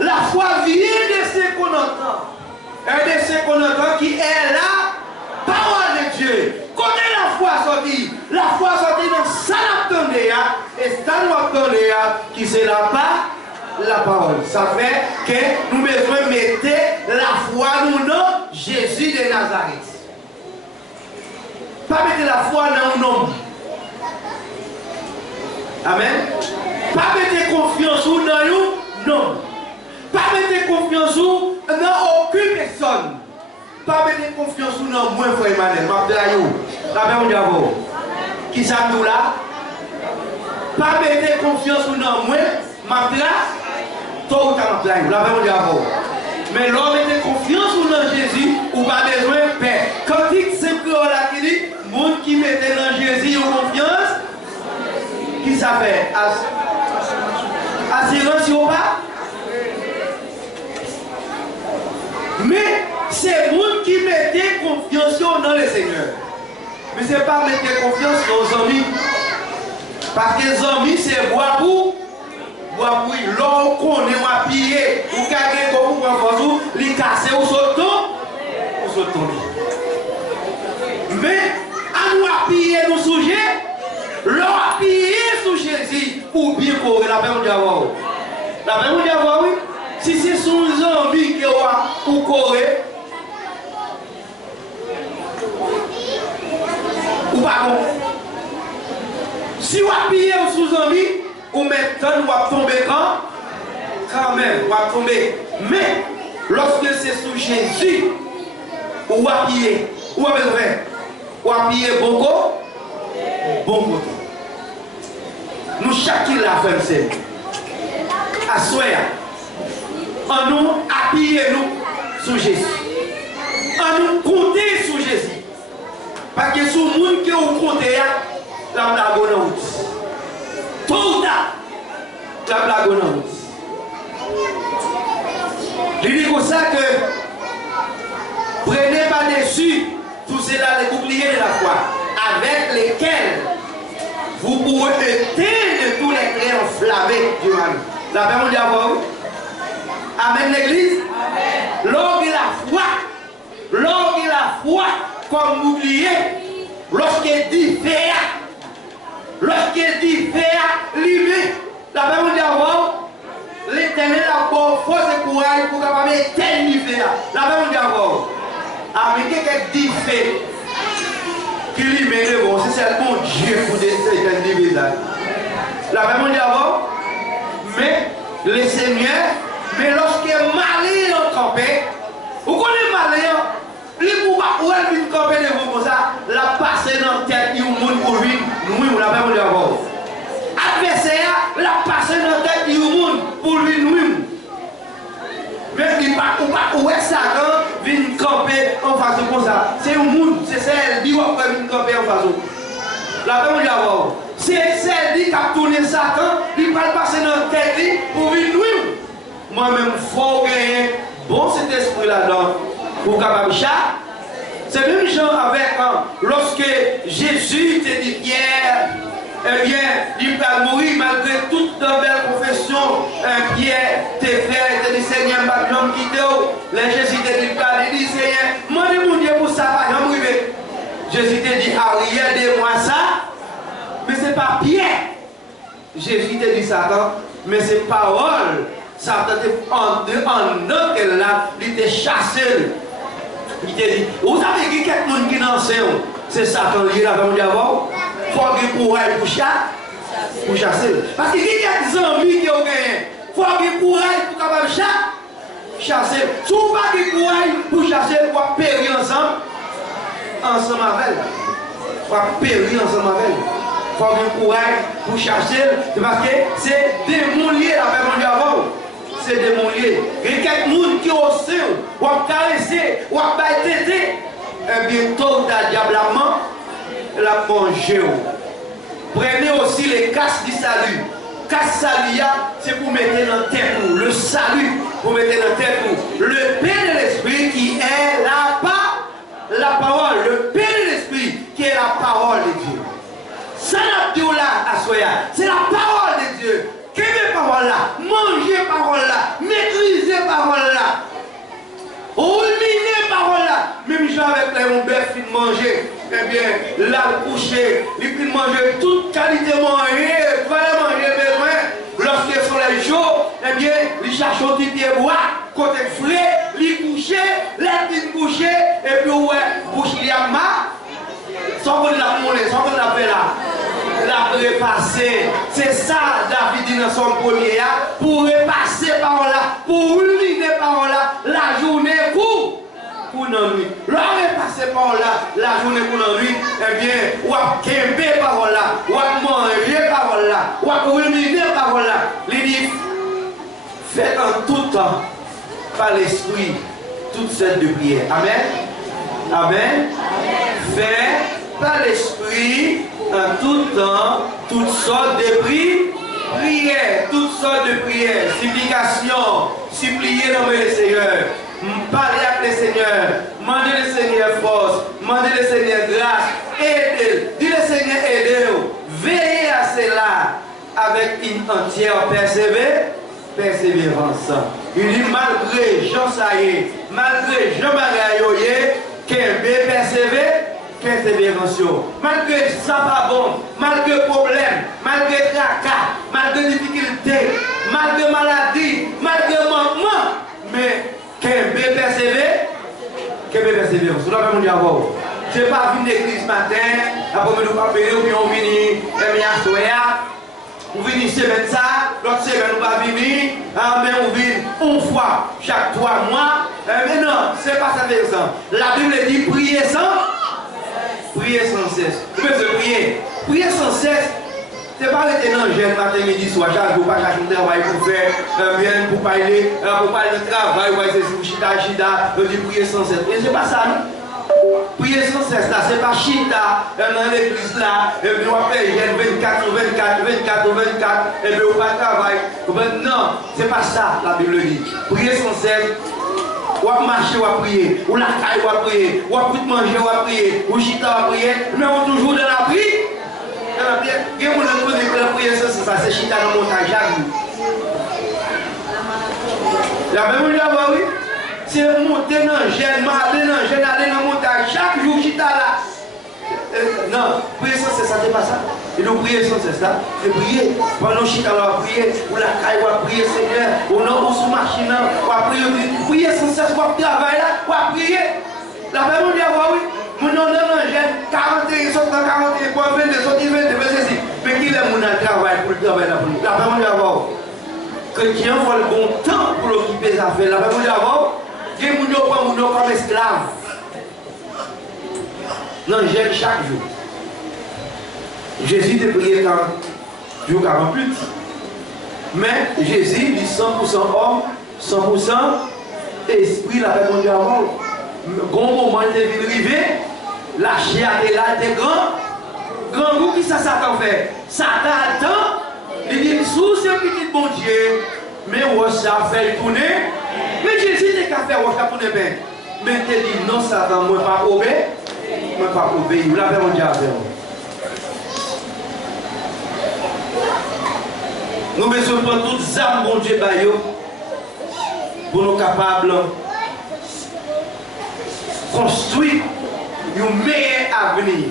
La foi vient de ce qu'on entend. Et de ce qu'on entend qui est la parole de Dieu. Quand la foi sortie, la foi sortie dans ça l'attendait, et ça nous attendait, qui c'est la parole. Ça fait que nous devons mettre la foi nous dans Jésus de Nazareth. Pas mettre la foi dans un homme. Amen. Pas mettre confiance dans nous, non. Pas mettre confiance dans aucune personne. Pas mettre confiance dans moi, frère Emmanuel. La paix au qui ça nous là? Pas mettre confiance dans moi, ma place, toi ou ta place. La paix au diable. Mais l'homme mettre confiance dans Jésus, ou pas besoin de paix. Quand il simple là qui dit, monde qui mettait dans Jésus en confiance, qui ça fait? Assurance ou pas? Mais c'est vous qui mettez confiance dans le Seigneur. Mais ce n'est pas mettre confiance dans les amis. Parce que les amis, c'est boire pour. Boire pour. L'homme qu'on est à piller, ou quelqu'un comme vous, pour les casser ou sauter. Mais à nous appuyer nos sujets, l'homme appuyer sur Jésus pour bien courir. La paix au diable. La paix au diable, oui. Si c'est son zombie qui va pour courir, ou pas bon. Si vous appuyez sous zombie, ou maintenant vous va tomber quand même, vous va tomber. Mais lorsque c'est sous Jésus, vous appuyez, vous avez besoin, vous appuyez bon côté. Nous chacun la femme c'est. Assoyez. En nous appuyez-nous sur Jésus. En nous compter sur Jésus. Parce que sur le monde que vous comptez, la blague en route. Tout la blague en route. Je dis comme ça que prenez par-dessus tout cela les boucliers de la foi, avec lesquels vous pourrez éteindre tous les traits enflammés du mal. La paix au diable. Amen l'église. L'homme et la foi comme bouclier, lorsqu'il dit faire, limer, la paix au diable, l'éternel a pour force et courage pour capable éteindre faire. La paix au diable. Amen, quelqu'un dit fait, qui libère bon, c'est seulement Dieu pour éteindre ça. La paix au diable, mais le Seigneur. Mais lorsque malin est campé, vous connaissez malin, il ne peut pas camper de vous comme ça, la passer dans la tête, il monde pour lui, nous, la même d'abord. Adversaire, la passer dans la tête, il monde pour lui, nous. Mais il ne peut pas où est Satan vient camper en face comme ça. C'est un monde, c'est celle qui va venir camper en face. La même d'abord. C'est celle qui a tourné Satan, il va passer dans la tête pour lui, nous. Moi-même, il faut gagner bon cet esprit là-dedans pour capable chat. C'est même genre avec lorsque Jésus te dit Pierre, eh bien, il va mourir malgré toute ta belle profession. Pierre, tes frères, te dit Seigneur, je vais quitter. Les Jésus te dit il dit Seigneur, moi je mon Dieu pour ça, je vais mourir. Jésus te dit regardez-moi ça, mais ce n'est pas Pierre. Jésus te dit Satan, mais c'est parole. Satan en qu'elle là, il te chassé. Il te dit, vous savez qui quelqu'un qui n'en sait, c'est Satan lié là, comme d'abord. Il faut qu'il courage pour chasser. Parce qu'il y a des amis qui ont gagné. Il faut qu'il courage pour capable chasser. Si vous n'avez pas de courage pour chasser, vous allez périr ensemble avec elle. Vous allez périr ensemble avec elle. Il faut qu'il courage pour chasser. Parce que c'est démolier la paix d'abord. C'est démolier. Il y a quelqu'un qui ose, ou à caresser, ou à bâter, et bientôt, diablement, la manger. Prenez aussi les casques du salut. Casque salia, c'est pour mettre dans la tête. Le salut, pour mettre dans la tête. Le pain de l'esprit qui est la parole. Le pain de l'esprit qui est la parole de Dieu. Ça n'a pas là à Soya. C'est la parole de Dieu. Quelle parole là? Manger parole là. Maîtriser joue avec les bœufs qui manger, eh bien, là, coucher, il peut manger toute qualité manger, vraiment manger besoin. Lorsque sont les jours, eh bien, il cherche un petit pied bois, côté frais, il couche, les petits coucher, et puis, ouais, bouche, il y a ma. Sans qu'on l'a monnaie, sans qu'on l'a fait là. La repasser. C'est ça, David dit dans son premier, pour repasser par là, pour ruminer par là, la journée pour l'ennui. Lorsque repasser par là, la journée pour l'ennui, eh bien, ou à kembe par là, ou à manger par là, ou à ruminer par là. Il dit, faites en tout temps, par l'esprit, toute cette de prière. Amen. Amen. Faites par l'esprit en tout temps, toutes sortes de prières, toutes sortes de prières, supplications, supplier dans le Seigneur, parler avec le Seigneur, demander le Seigneur force, demander le Seigneur grâce, aider, dis le Seigneur aidez-vous, veillez à cela avec une entière persévérance. Il dit malgré Jean Saïd, malgré Jean Bagayoye, qu'un persévérance. Malgré ça pas bon, malgré problème, malgré tracas, malgré difficulté, malgré maladie, malgré maman, mais qu'un persévérance. Vous l'avez dit avant. Je n'ai pas vu l'église ce matin, après nous appeler, puis on vient, on vient semaine ça, l'autre semaine on va venir, mais on vient une fois chaque 3 mois. Mais non, ce n'est pas ça l'exemple. La Bible dit prier sans cesse. Vous pouvez prier. Prier sans cesse. Ce n'est pas rester dans le jeûne matin, midi, soir, chaque jour, pas chaque jour, travail pour faire, bien pour parler de travail, c'est chita, on dit prier sans cesse. Et ce n'est pas ça, non? Prier sans cesse, là, ce n'est pas chita, dans l'église là, et puis on va faire jeûne 24, et puis on va travailler. Non, ce n'est pas ça, la Bible dit. Prier sans cesse. Ou à marcher, ou à prier, ou la caille, ou à prier, ou à manger, ou à prier, ou chita, ou à prier, mais on toujours dans la prière. Dans la prière, il y a des gens qui disent que la prière, c'est ça, c'est chita dans le montage, la même chose, oui, c'est monter dans le gène, aller dans le montage, chaque jour, chita là. Non, prier sans cesse, ça n'est pas ça. Et nous prier sans cesse là. Et prier. Pendant chita, on va prier. Ou la caille, on va prier, Seigneur. Ou non, ou sous machine, on va prier. Prier sans cesse, on va travailler là. On va prier. La même chose, oui. Mon nom non, j'ai 41, 41, quoi, 22, 22, ceci. Mais qui est mon travail pour le travail là pour nous? La même chose, chrétien voit le bon temps pour occuper les affaires. La même chose, il y a des gens qui sont comme esclaves. Non, j'aime chaque jour. Jésus te prié 40 jours 48. Mais Jésus dit 100% homme, 100% esprit, la répondu avant. Grand moment de vie arrivé, la chair est là, t'es grand goût qui ça Satan fait. Satan attend, il dit sous ce petit bon Dieu, mais ça fait tourner. Mais Jésus n'est qu'à faire ça tourner bien. Mais tu dis non, Satan, moi pas obéir. Moi pas obéir. Vous l'avez dit à faire. Nous besoin de prendre toutes les âmes, bon Dieu, pour nous capables de construire un meilleur avenir.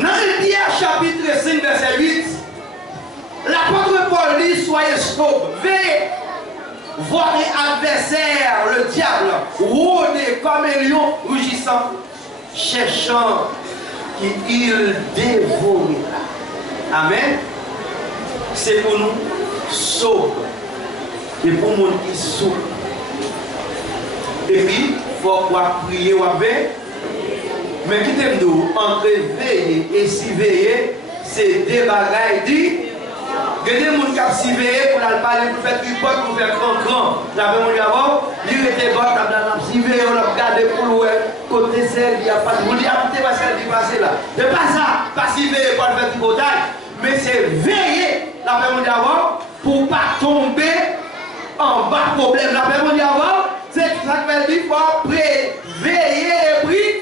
Dans Éphésiens chapitre 5, verset 8, l'apôtre Paul dit, soyez sobres, veillez. Votre adversaire, le diable, rôde comme un lion rugissant, cherchant qu'il dévorera. Amen. C'est pour nous sobres. Et pour nous qui souffrent. Et puis, il faut prier ou veiller. Mais qui t'aime nous, entre veiller et s'y veiller, c'est des bagailles dit. Il y a des gens qui ont s'y veillé pour parler, pour faire tripote, pour faire grand. La même chose avant, il était bon, il a s'y veillé, on a regardé pour le côté celle, il n'y a pas de monde, il y a pas celle qui passe là. C'est pas ça, pas s'y veiller pour faire tripotage, mais c'est veiller, la même chose avant, pour ne pas tomber en bas de problème. La même chose avant, c'est ça que veut dire pour veiller et prier,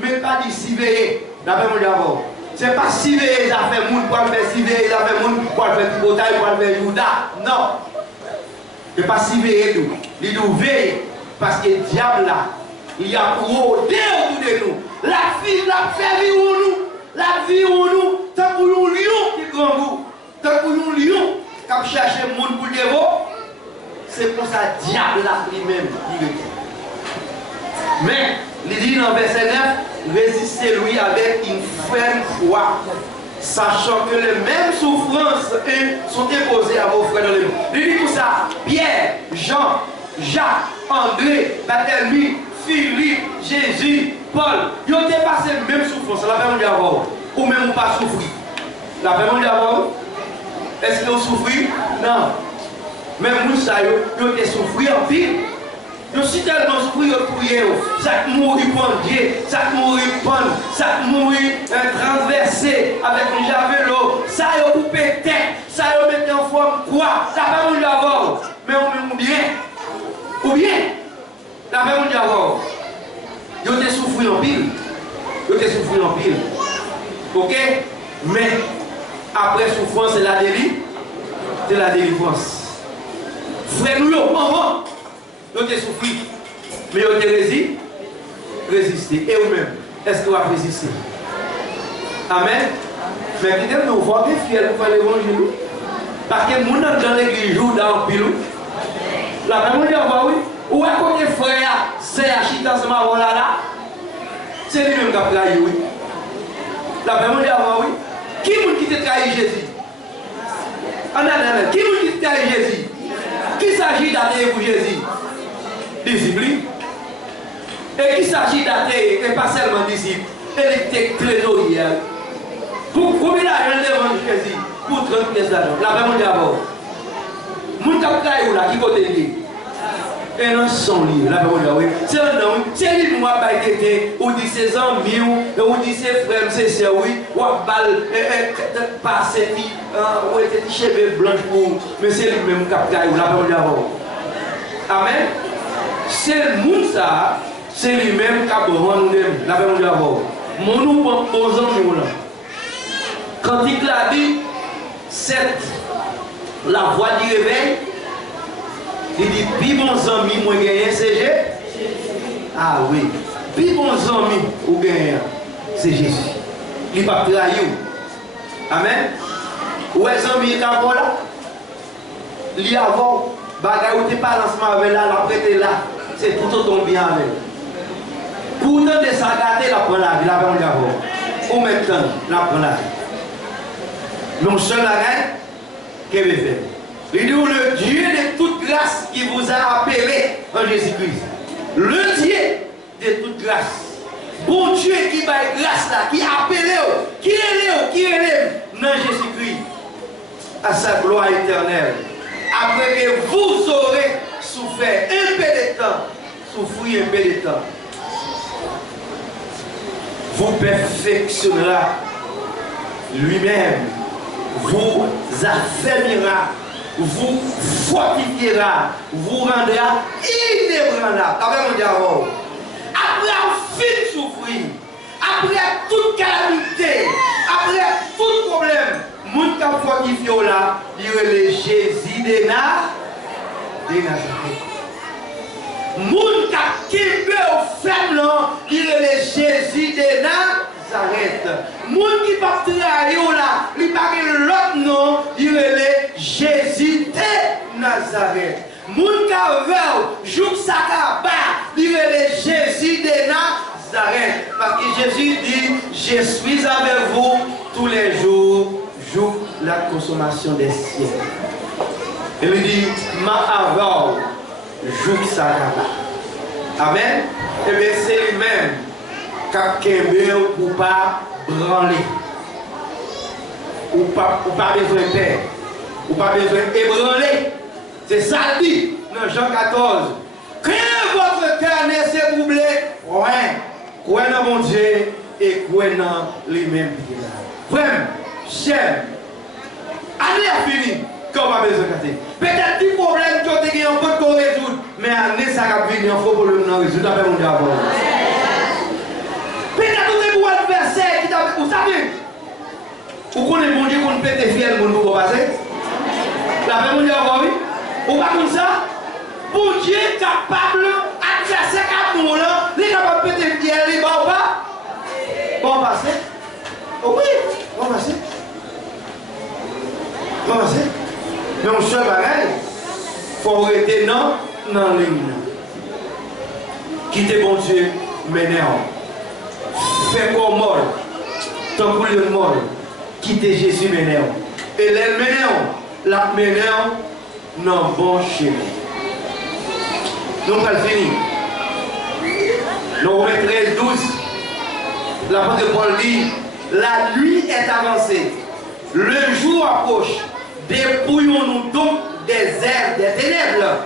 mais pas dire s'y veiller. La même chose avant. Ce n'est pas si veiller, ça fait moun pour faire si veiller, ça fait moun pour faire tripotage, pour faire Judas. Non. Ce n'est pas si veiller tout. Il doit veiller parce que le diable là, il y a rôdé autour de nous. La vie, la fait vivre nous. La vie en nous, tant pour un lion qui est grand goût, tant pour un lion qui a cherché le monde pour le dévouer, c'est pour ça que diable lui-même qui dit. Mais, il dit dans verset 9, résistez-lui avec une ferme foi, sachant que les mêmes souffrances sont imposées à vos frères dans le monde. Il dit tout ça, Pierre, Jean, Jacques, André, Barthélemy, Philippe, Jésus, Paul, ils ont dépassé les mêmes souffrances. La paix d'abord. Ou même pas souffrir. La paix d'abord. Est-ce qu'ils ont souffert? Non. Même nous, ça, ils ont souffert en pile. Ils ont tellement souffert pour eux. Ça mourir pour Dieu, ça mourir pour ça mourir transversé avec un javelot. Ça a coupé tête, ça a mis en forme quoi? La paix d'abord. Mais on même bien. Ou bien, la paix d'abord. Ils ont souffert en pile. Ils ont souffert en pile. Ok? Mais après souffrance, c'est la délivrance. C'est la délivrance. Frère, nous, maman, ils ont souffert. Mais ils ont résisté. Et vous-même, est-ce que vous avez résisté? Amen. Mais peut-être nous voyons fiers pour faire l'évangile. Parce que nous, dans l'église, joue dans le pile. La paix d'abord, oui. Ou à côté frère, c'est acheté ensemble là, c'est lui-même qui a trahi, oui. La paix avant, oui. Qui est-ce qui t'a trahi Jésus? Qui est-ce qui t'a trahi Jésus? Qui s'agit d'attendre pour Jésus? Disciple. Et qui s'agit d'attendre, et pas seulement disciple, et les trésoriers. Pour combien d'argent devant Jésus? Pour 30 pièces d'argent. La paix d'abord. Moun qui a trahi, là, qui côté lui? Et non, son livre, la parole oui. C'est un homme, c'est lui moi pas été, ou dit ses amis, ou dit ses frères, ses sœurs, oui, ou balle, passer, ou était cheveux blancs pour, mais c'est lui-même qui a pris la parole d'abord. Amen. C'est le monde ça, c'est lui-même qui a rendu la parole d'abord. Mon nous posons nous là. Quand il a dit, c'est la voix du réveil. Il dit, puis bons amis, moi gagne c'est Ah oui, puis bons amis, ou gagne c'est Jésus. Il va trahir. Amen. Ou est amis qui là? Il y a avant, bagaille ou t'es pas lancement avec là, la prête là, c'est tout autant bien avec. Pourtant de ça gâter la prend la vie, la prend d'abord. Ou maintenant, la prend la vie. Donc seul la reine, qu'est-ce qu'il fait? Il dit le Dieu de toute grâce qui vous a appelé en Jésus-Christ. Le Dieu de toute grâce. Bon Dieu qui va grâce là, qui a appelé, qui élève dans Jésus-Christ à sa gloire éternelle. Après que vous aurez souffert un peu de temps, souffrir un peu de temps, vous perfectionnera lui-même, vous affermira, vous fortifiera, vous rendra inébranlable. Après un fin souffrir, après toute calamité, après tout problème, moun ka fortifié là, il est Jésus de Nazareth. Moun ka kimbe au faible là, il est Jésus de Nazareth. Moun qui va trahir là, il parle l'autre nom, il est Jésus de Nazareth. Moun ka veut, jour sakaba, il est Jésus de Nazareth. Parce que Jésus dit, je suis avec vous tous les jours, jour la consommation des siècles. Il dit, ma avant, jour sakaba. Amen. Et bien c'est lui-même qui a kembe ou pas branler. Ou pas besoin de paix. Ou pas besoin d'ébranler. C'est ça le dit dans Jean 14. Que votre cœur ne se trouble, croyez dans mon Dieu et croyez dans lui-même. Vraiment, cher, année a fini, qu'on va besoin de peut-être des problèmes qui ont été en peu de résoudre, mais année ça va venir, il faut problème de résoudre avec mon Dieu. Peut-être que vous avez un verset qui t'a. Vous savez, vous connaissez mon Dieu qu'on peut être fier de mon nouveau passé? La paix, mon Dieu, oui? Ou pas comme ça? Bon Dieu est capable d'adresser à nous là, Il est capable de péter pierre, il va ou pas? Bon passer. Oh oui, bon passer. Bon passer. Mais on seul bagaille. Il faut arrêter non la ligne. Quitter bon Dieu, mener. Faire comme mort. Tant que le mort. Quitter Jésus, mener. Et les mener, la mener non bon chemin. Nous allons finir. Nous Romains 13, 12. L'apôtre Paul dit, la nuit est avancée, le jour approche, dépouillons-nous donc des airs des ténèbres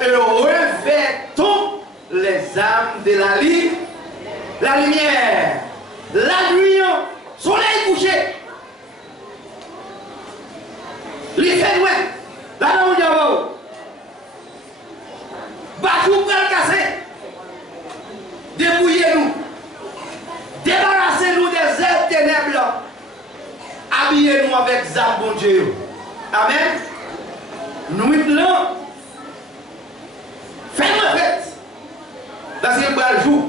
et revêtons les âmes de la lumière. La nuit, soleil couché. Les fait loin. Là, on dit, Bajou pour le casser. Dépouillez-nous. Débarrassez-nous des airs ténèbres. Habillez-nous avec ça, bon Dieu. Amen. Nous là. Faites-le fête. Parce que le jour.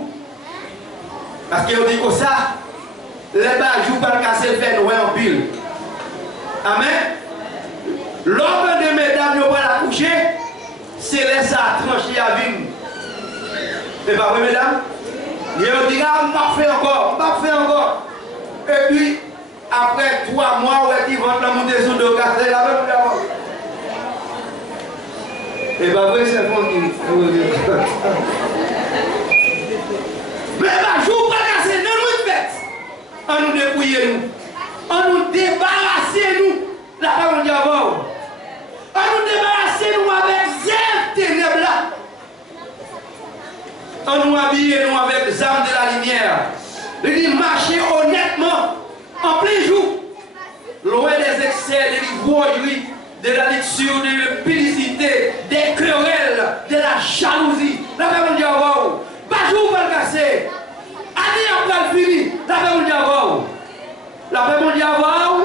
Parce que vous dites comme ça. Les bajou pour le casser, le fait noir en pile. Amen. L'homme de mesdames, vous va la coucher. C'est laisser à trancher à vine. Et pas vrai, mesdames? Et on dit, ah, on va faire encore. Et puis, après 3 mois, où est-ce qu'ils vont la monter sur le casser la même d'abord? Et pas vrai, c'est bon qui. Mais bah, jour pas casser, non, nous faites. On nous dépouiller nous. On nous débarrasser nous. La parole d'abord. On nous débarrasser nous avec zèle ténèbres là. On nous habille nous avec les âmes de la lumière. Il dit marcher honnêtement en plein jour. Loin des excès, des voyeries, de la lecture, de l'impiété, des querelles, de la jalousie. La parole d'abord. Pas jour pour le casser. Année après le fini. La parole d'abord. La parole d'abord.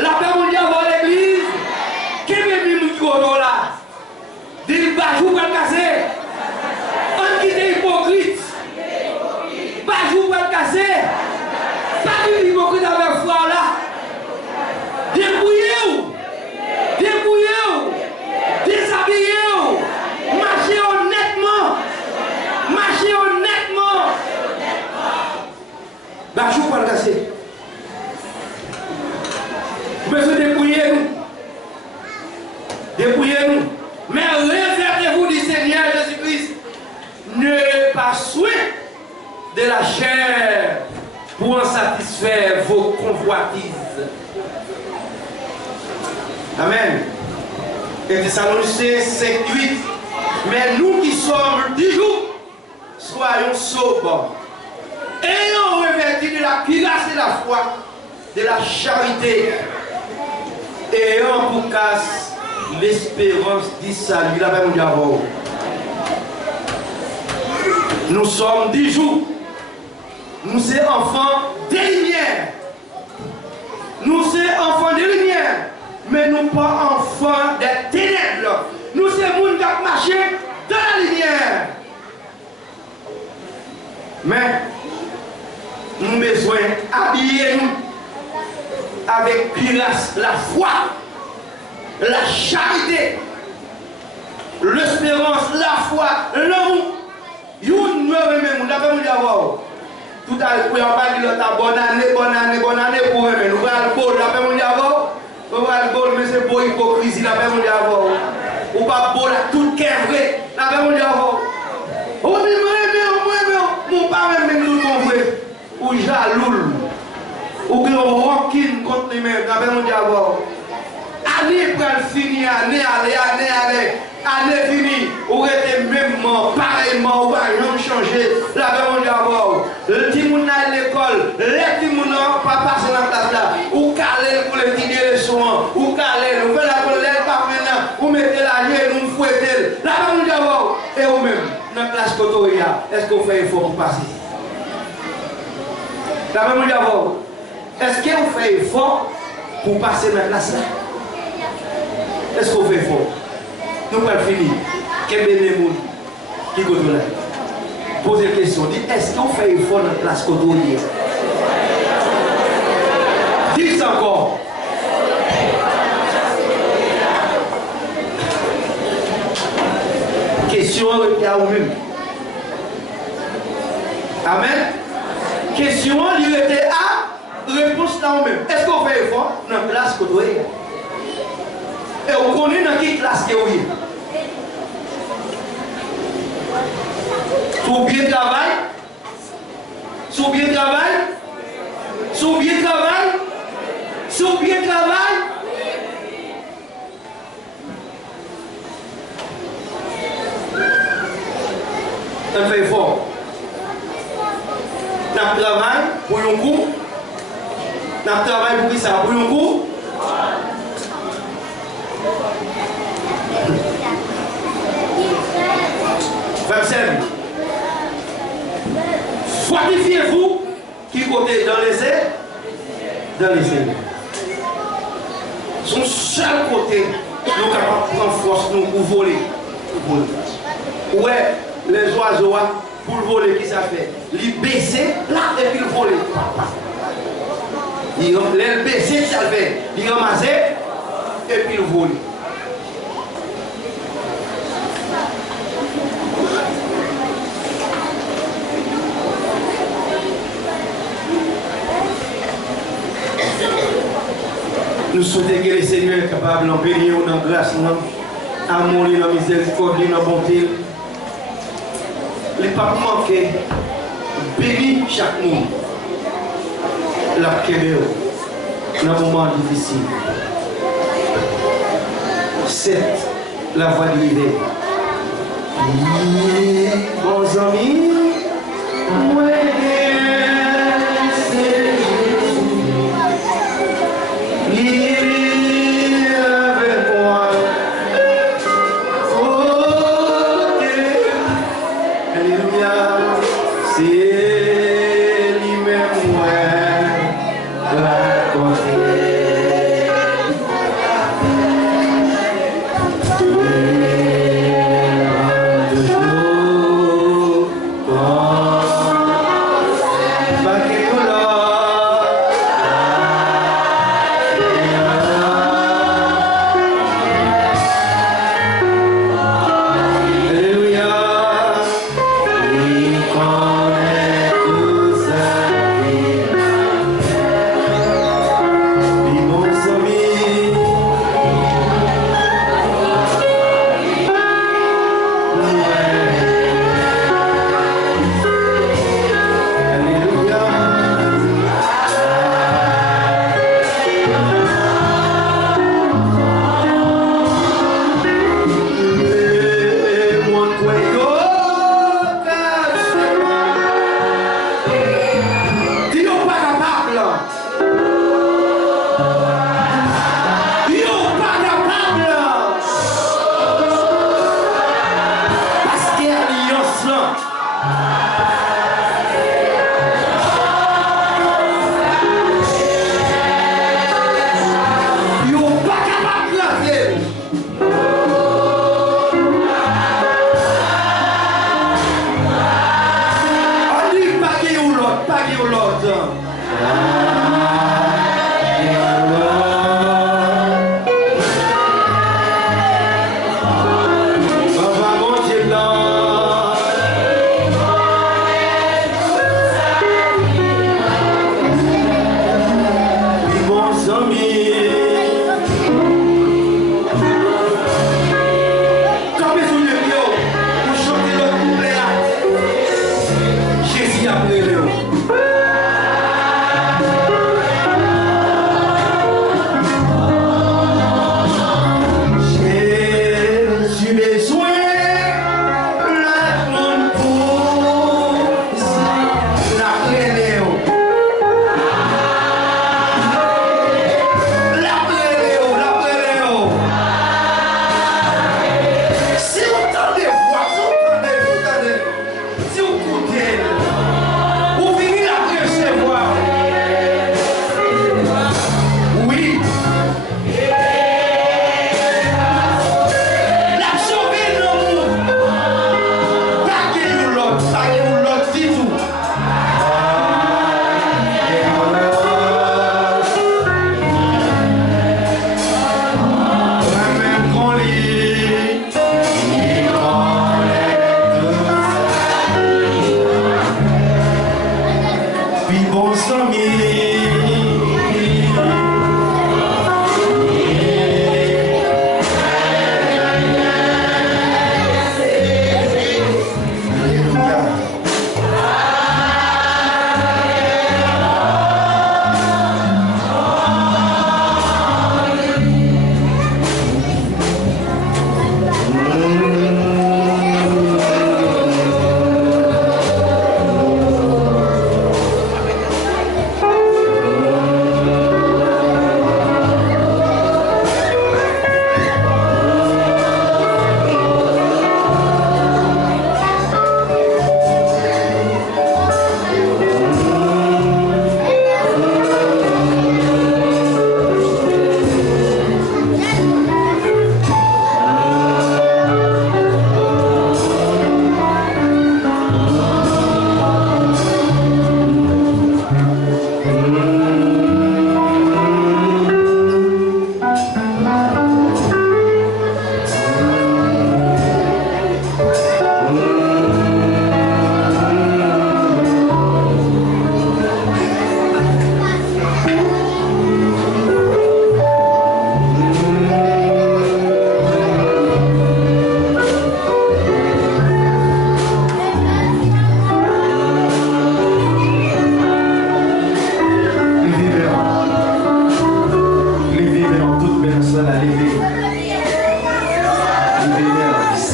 La parole d'abord l'église. Qui est venu nous là? Dit pas jour pour le casser. On quitte hypocrite. Pas jour pour le casser. Pas du hypocrite avec foi là. Dépouillez-vous. Dépouillez-vous. Déshabillez-vous. Marchez honnêtement. Marchez honnêtement. Pas jour pour le casser. Vous besoin dépouiller-nous. Dépouillez-nous. Mais réservez-vous du Seigneur Jésus-Christ. Ne pas souhait de la chair pour en satisfaire vos convoitises. Amen. Et Thessaloniciens 5, 8. Mais nous qui sommes du jour, soyons sobres. Ayons revêtu de la cuirasse de la foi, de la charité, ayant pour casse l'espérance du salut. La même diable. Nous sommes 10 jours. Nous sommes enfants des lumières. Nous sommes enfants des lumières. Mais nous pas enfants des ténèbres. Nous sommes gens qui marchent dans la lumière. Mais nous avons besoin d'habiller nous avec cuirasse, la foi, la charité, l'espérance, la foi, l'amour. Nous même, tout à l'heure, on va dire bonne année pour eux. Nous allons le bol, la paix mondiale. On va le bol, mais c'est beau hypocrisie, la paix mondiale. Ou pas bol à tout cœur vrai, la paix mondiale. On dit, mon père même tout mon vrai. Ou jaloux. Ou bien on rancune contre les mêmes, la paix mondiale. Année pour finir, année finie, ou était même pareillement, ou pas rien changé, la paix mondiale. Le petit moun à l'école, les petits moun pas passer dans la classe là, ou caler pour les petits leçons, ou caler, ou faire la colère par maintenant, ou mettez la gueule, ou fouettez, la paix mondiale. Et vous-même, dans la classe Cotoria, est-ce qu'on fait effort pour passer? La paix mondiale. Est-ce qu'on fait effort pour passer dans la classe là? Est-ce qu'on fait effort? Nous pas fini. Quel est le monde qui est là? Posez la question. Dites, est-ce qu'on fait effort dans la classe côtoyée? Dites encore. Question à vous-même. Amen. Question, il était à réponse à vous-même. Est-ce qu'on fait effort dans la classe côtoyée? Et on connaît dans quelle classe que vous êtes? Sous bien travail? Sous bien travail? Sous bien travail? Sous bien travail? On fait fort. On travaille pour un coup. On travaille pour qui ça? Pour un coup. Fortifiez-vous qui côté dans les airs? Dans les airs. Son seul côté, nous capables de prendre force nous pour voler. Ouais, les oiseaux pour voler, qui ça fait? Ils baissent là et puis ils volent. Ils baissent, ça fait. Ils ramassent et puis ils volent. Nous souhaitons que le Seigneur est capable de bénir, dans grâce, dans amour, dans miséricorde, dans bonté. Il ne pas manquer bénir chaque monde. La Québec, dans un moment difficile. C'est la voie de l'idée. Bons amis, ouais.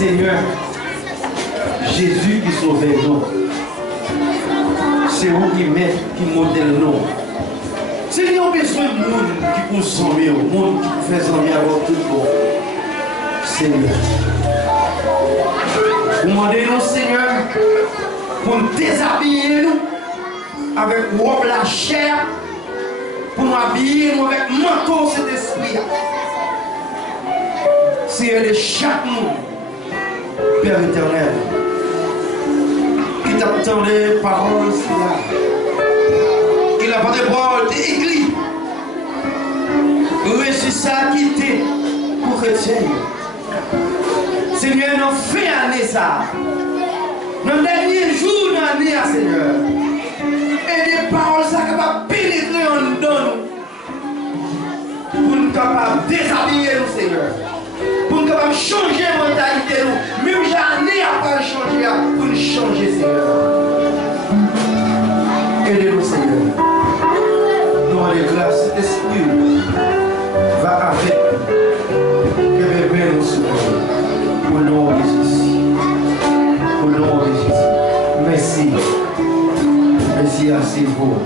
Seigneur, Jésus qui sauve nous. C'est vous qui met, qui modèle nous. Seigneur, besoin de monde qui consomme, monde qui fait envie avec tout le monde. Seigneur. Vous demandez-nous, Seigneur, pour nous déshabiller nous avec robe la chair, pour nous habiller nous avec manteau cet esprit. Seigneur de chaque monde, Père éternel, qui t'attend des paroles, Seigneur. Il n'a pas de paroles d'église. Réussissez à quitter pour chrétien. Seigneur, nous fait année ça. Dans le dernier jour de l'année, Seigneur. Et des paroles ça qui va pénétrer en nous. Pour nous capables de déshabiller nous, Seigneur. Pour nous capables de changer la mentalité nous. Même l'année après changer, pour nous changer, Seigneur. Aidez-nous, Seigneur. Nous les grâces, cet esprit va avec nous. Que bébé nous souverains. Au nom de Jésus. Au nom de Jésus. Merci. Merci à vous.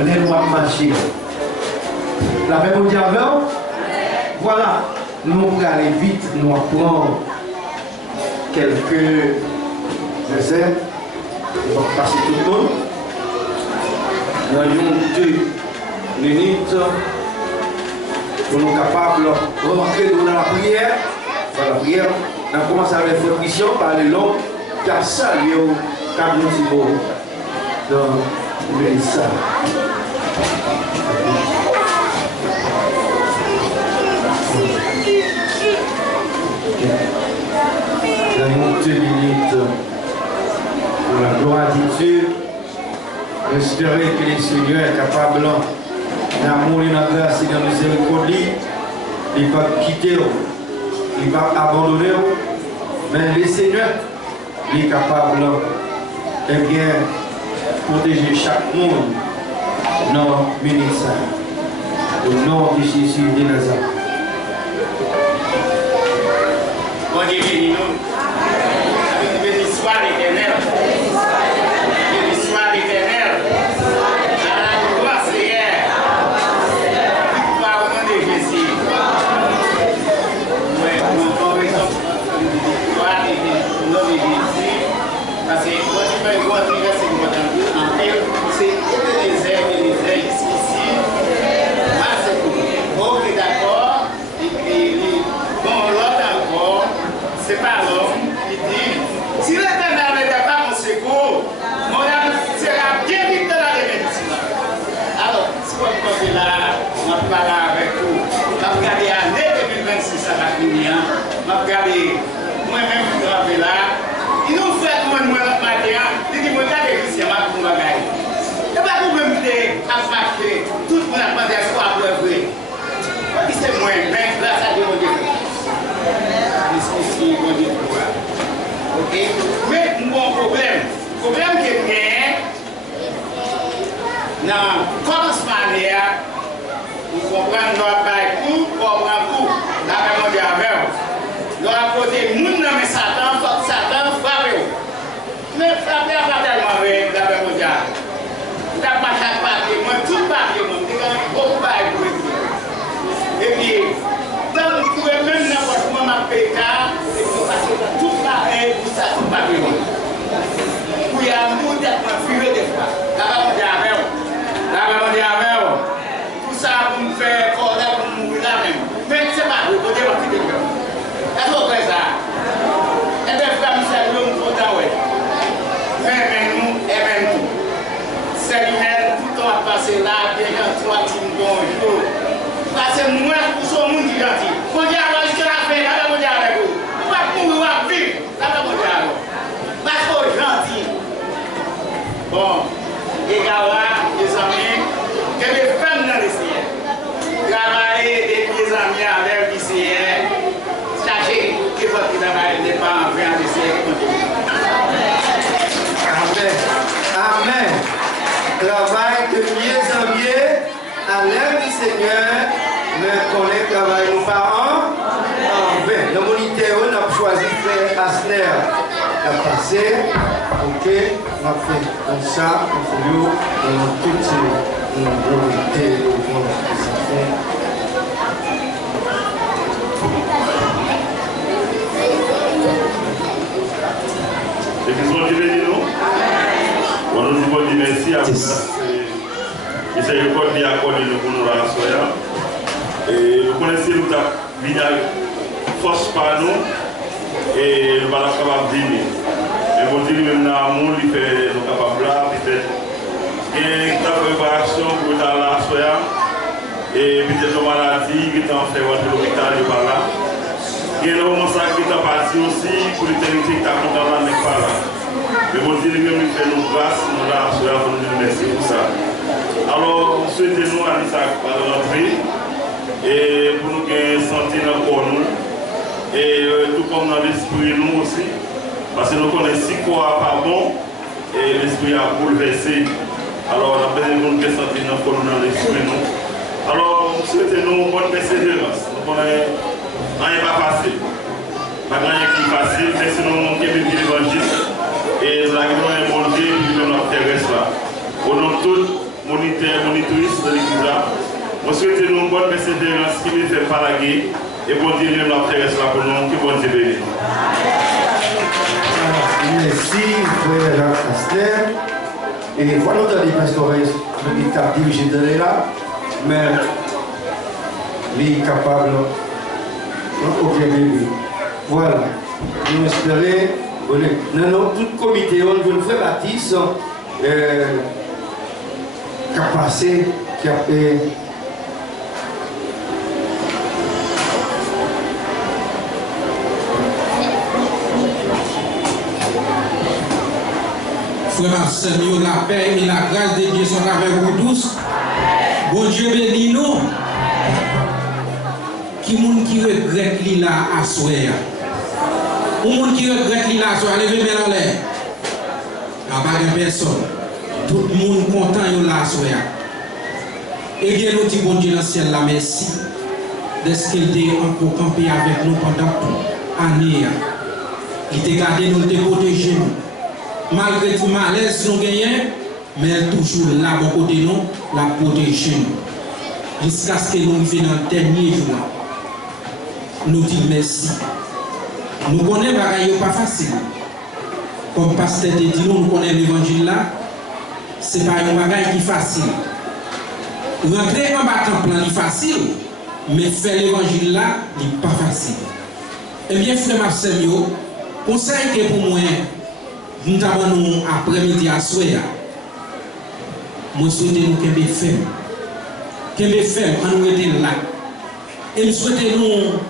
Allez-nous marcher. La paix au diable. Voilà. Nous allons aller vite. Nous allons prendre quelques versets. Nous allons passer tout le monde. Nous avons 2 minutes pour nous capables de rentrer dans la prière. Dans la prière, on commence à faire prière par le long, car ça, il y a un petit mot dans le ça. Nous avons 2 minutes pour la gloire de Dieu. J'espère que le Seigneur est capable d'amour et de grâce et de miséricorde. Il ne va pas quitter, il ne va pas abandonner. Mais le Seigneur est capable de bien protéger chaque monde dans le ministère. Au nom de Jésus de Nazareth. Bon Dieu bénis nous. Avec une histoire éternelle. Une histoire éternelle. Parce que quand tu fais une voiture, c'est Élisée jusqu'ici. C'est tout. Ok, d'accord. Bon, l'autre encore, c'est pas l'homme qui dit si l'Éternel n'était pas mon secours, mon âme sera bien vite dans la bénédiction. Alors, si vous êtes là, on va parler avec vous. On va regarder l'année 2026 à la finir. On va regarder moi-même qui suis là. Il nous fait comme moi le matin, il dit, moi, j'ai des Christians, je vais gagner. Et pas vous même à marcher, tout le monde a demandé à soi pour vrai. C'est moi, mais grâce à Dieu, mon Dieu. Ici, mon Dieu, ok? Mais mon problème qui est dans le commencement, vous comprenez, nous avons pas tout, on prend tout, la même avec nous avons côté, nous n'avons pas Satan, faut Satan frappe. Mais frapper à pas tellement avec la même mondiale. Nous n'avons pas chaque papier, moi tout papier, moi, je suis beaucoup de et puis, dans le coup, même n'importe quoi, ma péta, et puis parce que tout pareil, tout ça, tout papier. Puis il y a un bout d'être fumé des fois. La même mondiale, tout ça pour me faire corner, pour me mourir là même. Mais c'est pas vous, vous devez partir de là. Est-ce qu'on fait ça? Et bien, frère Michel, nous sommes contents, oui. Mais nous, et tout. C'est lui-même, tout le temps à passer là, bien gentil, bonjour. Parce que moi, pour ce monde qui est gentil. Mon Dieu, je la fais, là, mon Dieu, avec vous. On va mourir, on va vivre, là, mon Dieu. Parce que gentil. Bon, et là, les amis, que les femmes dans les ciels. Travailler des amis avec les ciels. Sachez que votre travail n'est pas en train de se Amen. Amen. Travail de mieux en mieux à l'aide du Seigneur. Mais qu'on est travail nos parents. Amen. Le moniteur, frère Asner a passé, ok, on a fait comme ça, on a toutes ces volontés devant les enfants. Et qu'ils sont libérés, non? On nous dit merci à vous. Et c'est le code qui a accordé pour nous à la soya. Et nous connaissons nous avons force par nous et nous sommes capables de venir. Et vous dites même dans le monde, nous sommes capables là, peut-être. Et une préparation pour la soya. Et peut-être une maladie qui est en fait de l'hôpital de par là. Et nous avons ça qui est parti aussi pour l'éternité qui est content là, n'est pas là. Mais vous dites même nous faisons nos grâces, nous la soya pour nous remercier pour ça. Alors, souhaitez-nous à l'entrée et pour nous sentir pour nous et tout comme dans l'esprit nous aussi parce que nous connaissons si quoi pas bon et l'esprit a bouleversé. Alors, on a besoin de nous sentir dans l'esprit nous. Alors, souhaitez-nous bonne persévérance. Nous connaissons rien pas facile. Pas rien qui est facile, mais sinon nous avons l'évangile et la guérison est montée et nous avons terrestre là. Au nom de tout monitrice de l'église là. Nous souhaitons une bonne persévérance qui nous fait palaguer et bon Dieu nous la terrestre là pour nous, que bon Dieu bénisse. Merci, frère Asner. Et voilà, nous avons des pasteurs qui sont dirigés de là, mais ils sont capables de bébé. Voilà. Nous espérons, dans tout comité, on veut faire bâtisse. Capacité qui a fait Frère Marcel, la paix et la grâce de Dieu sont avec vous tous. Bon Dieu bénit nous. Qui moun qui regrette li la à soya. Ou moun qui regrette li la à soya, levez main en l'air. Pas de personne. Tout le monde content de la soya. Et bien nous dit bon Dieu dans le ciel la merci d'être qu'il était encore campé avec nous pendant toute l'année. Il t'a gardé nous, il t'a protégé nous. Malgré tout malaise nous gagnons, mais elle toujours là à côté nous, la protéger nous. Jusqu'à ce que nous arrivions dans le dernier jour. Nous disons merci. Nous connaissons les choses pas facile. Comme pasteur te dit, nous connaissons l'évangile là. Ce n'est pas un bagage qui est facile. Rentrer en bas de plan est facile, mais faire l'évangile là, n'est pas facile. Eh bien, frère Marcel, conseil que pour moi, nous avons après-midi à Soya. Moi, je souhaite nous qu'elle fait. Qu'elle fait, on nous était là. Et je souhaite nous,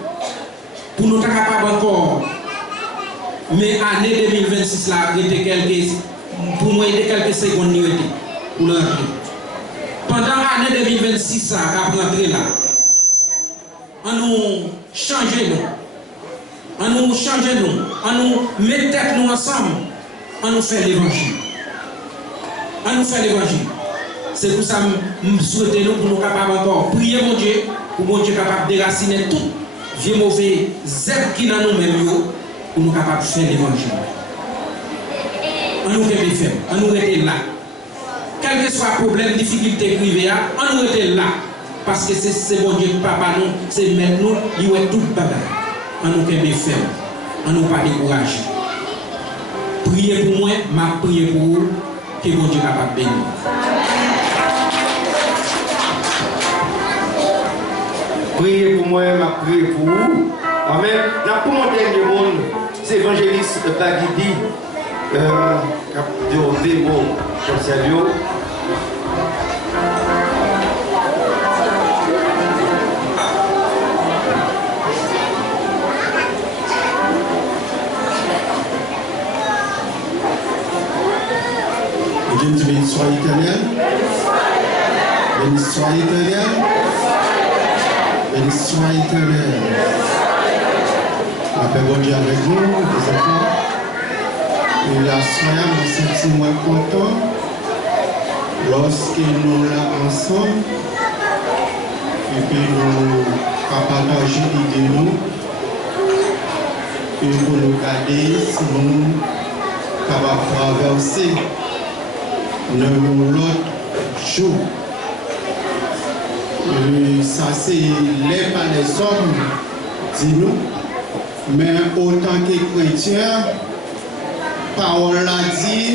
pour nous être capables encore, mais l'année 2026 là, pour moi, il y a quelques secondes pour l'entrer. Pendant l'année 2026, ça a rentré là. On nous change nous. On nous change nous. On nous met tête nous ensemble. On nous fait l'évangile. On nous fait l'évangile. C'est pour ça que je souhaite nous pour nous capables encore prier mon Dieu, pour mon Dieu capable de déraciner tout vieux mauvais zèbre qui dans nous-mêmes pour nous capables de faire l'évangile. On nous fait faire, on nous reste là. Quel que soit le problème, difficulté privée, on nous reste là. Parce que c'est bon Dieu, papa nous, c'est même nous, il est tout le bagage. On nous fait faire, on nous pas décourager. Priez pour moi, ma prière pour vous, que bon Dieu capable de bénir. Priez pour moi, ma prière pour vous. Amen. Dans pour mon dernier monde, c'est évangéliste Bagidi, de Vémo, Chancelio. Béni soit éternel. Béni soit éternel. Béni soit éternel. La paix de Dieu avec nous, les enfants. Et la soirée, nous sommes moins contents lorsque nous sommes ensemble et que nous partageons l'idée nous et pour nous garder si nous capables de traverser l'autre jour. Ça c'est les par les hommes, dis-nous, mais autant que chrétiens, parole l'a dit,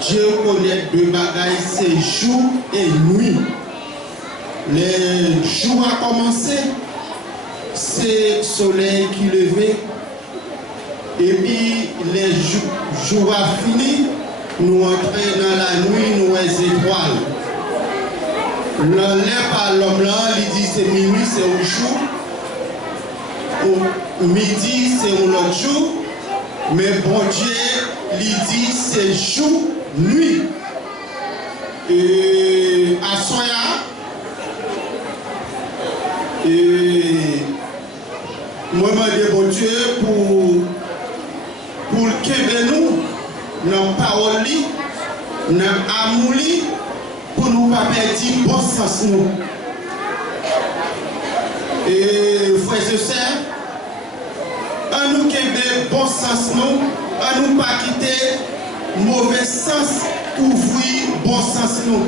Dieu connaît deux bagailles, c'est jour et nuit. Le jour a commencé, c'est le soleil qui levait, et puis le jour a fini, nous entrons dans la nuit, nous les étoiles. L'enlève par l'homme là, il dit c'est minuit, c'est au jour. Au midi, c'est un autre jour. Mais bon Dieu, il dit c'est jour, nuit. Et à Soya, moi, je demande bon Dieu pour que nous, dans la parole, dans l'amour, pour nous pas perdre bon sens nous. Et frères et sœurs, à nous qui bon sens nous, à nous pas quitter mauvais sens pour ouvrir bon sens nous.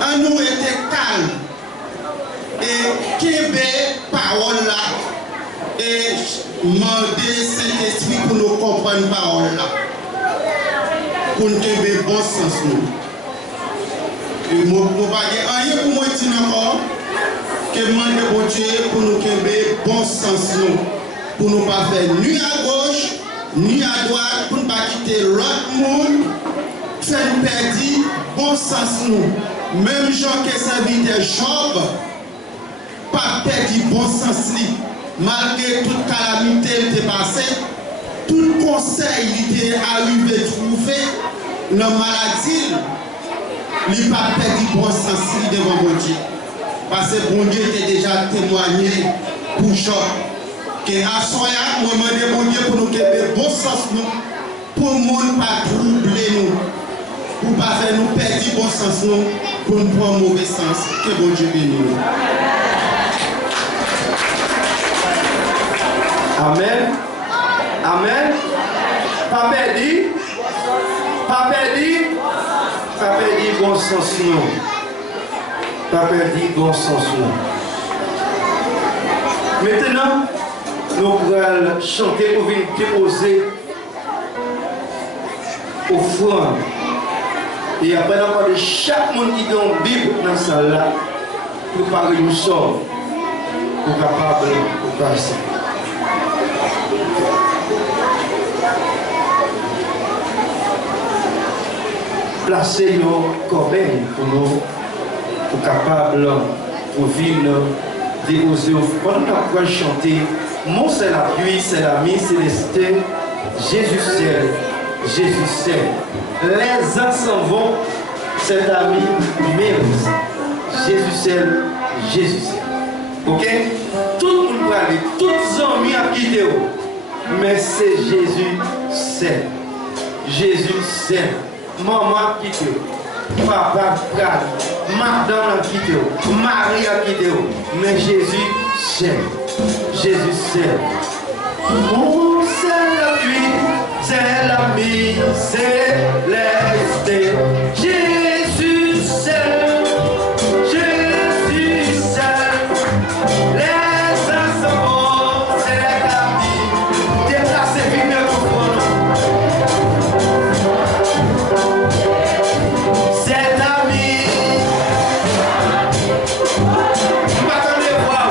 À nous être calme et qui parole là et demander cet esprit pour nous comprendre parole là. Pour nous avoir bon sens nous. Et je ne vais pas rien pour moi dire encore que demander bon Dieu pour nous avoir bon sens nous. Pour ne pas faire ni à gauche, ni à droite, pour ne pas quitter l'autre monde, faire nous perdre bon sens nous. Même gens qui serviteur Job, pas perdre bon sens lui. Malgré toute calamité qui était passée, tout conseil qui était arrivé trouvé dans la maladie, il n'a pas perdu bon sens devant mon Dieu. Parce que bon Dieu était déjà témoigné pour Job. Que à Soya, nous demandons bon Dieu pour nous garder bon sens nous, pour ne pas troubler nous, pour ne pas faire nous perdre bon sens nous, pour nous prendre mauvais sens. Que bon Dieu bénisse nous. Amen. Amen. Pas perdu. Pas perdu. Pas perdu bon sens nous. Pas perdu bon sens nous. Maintenant, nous allons chanter pour venir déposer offrande. Et après, nous allons chaque monde qui a une Bible dans cette salle-là, pour parler nous sommes, pour capable de passer. Placer nos corbeilles pour nous, pour capable pour vivre, déposer offrande. Pendant qu'on va chanter, mon c'est la pluie, c'est l'ami célestin, Jésus seul, Jésus seul. Les ans s'en vont, cet ami mérite. Jésus seul, Jésus seul. Ok? Tout le monde va aller, tous les amis à quitter. Mais c'est Jésus seul. Jésus seul. Maman quitte, papa frère, madame quitte, Marie a quitté, mais Jésus seul. Jésus seul. Oh, c'est la pluie, c'est l'ami, c'est l'esté. Jésus seul, Jésus seul. Les enfants, c'est l'ami. Déplacez vite le couronne. C'est l'ami. M'attendez voir.